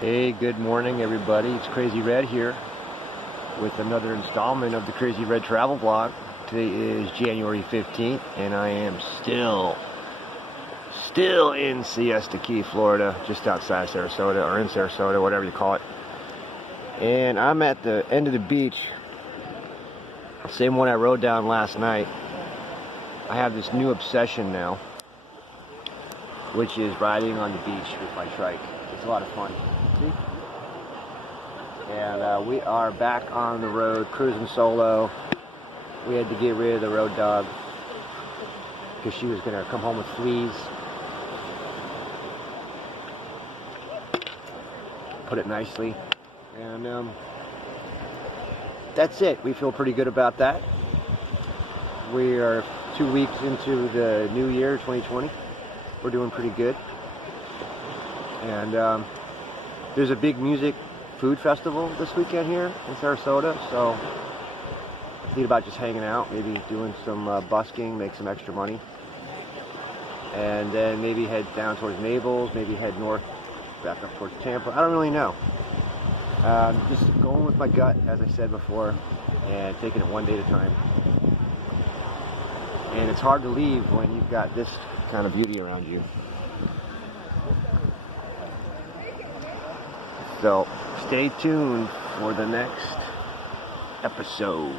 Hey, good morning everybody. It's Krazy Red here with another installment of the Krazy Red travel vlog. Today is January 15th and I am still in Siesta Key, Florida, just outside Sarasota, or in Sarasota, whatever you call it. And I'm at the end of the beach, same one I rode down last night. I have this new obsession now, which is riding on the beach with my trike. It's a lot of fun. See? And we are back on the road, cruising solo. We had to get rid of the road dog because she was going to come home with fleas. Put it nicely. And that's it. We feel pretty good about that. We are 2 weeks into the new year, 2020. We're doing pretty good. And there's a big music food festival this weekend here in Sarasota, so think about just hanging out, maybe doing some busking, make some extra money, and then maybe head down towards Naples, maybe head north back up towards Tampa. I don't really know. Just going with my gut, as I said before, and taking it one day at a time. And it's hard to leave when you've got this kind of beauty around you. So stay tuned for the next episode.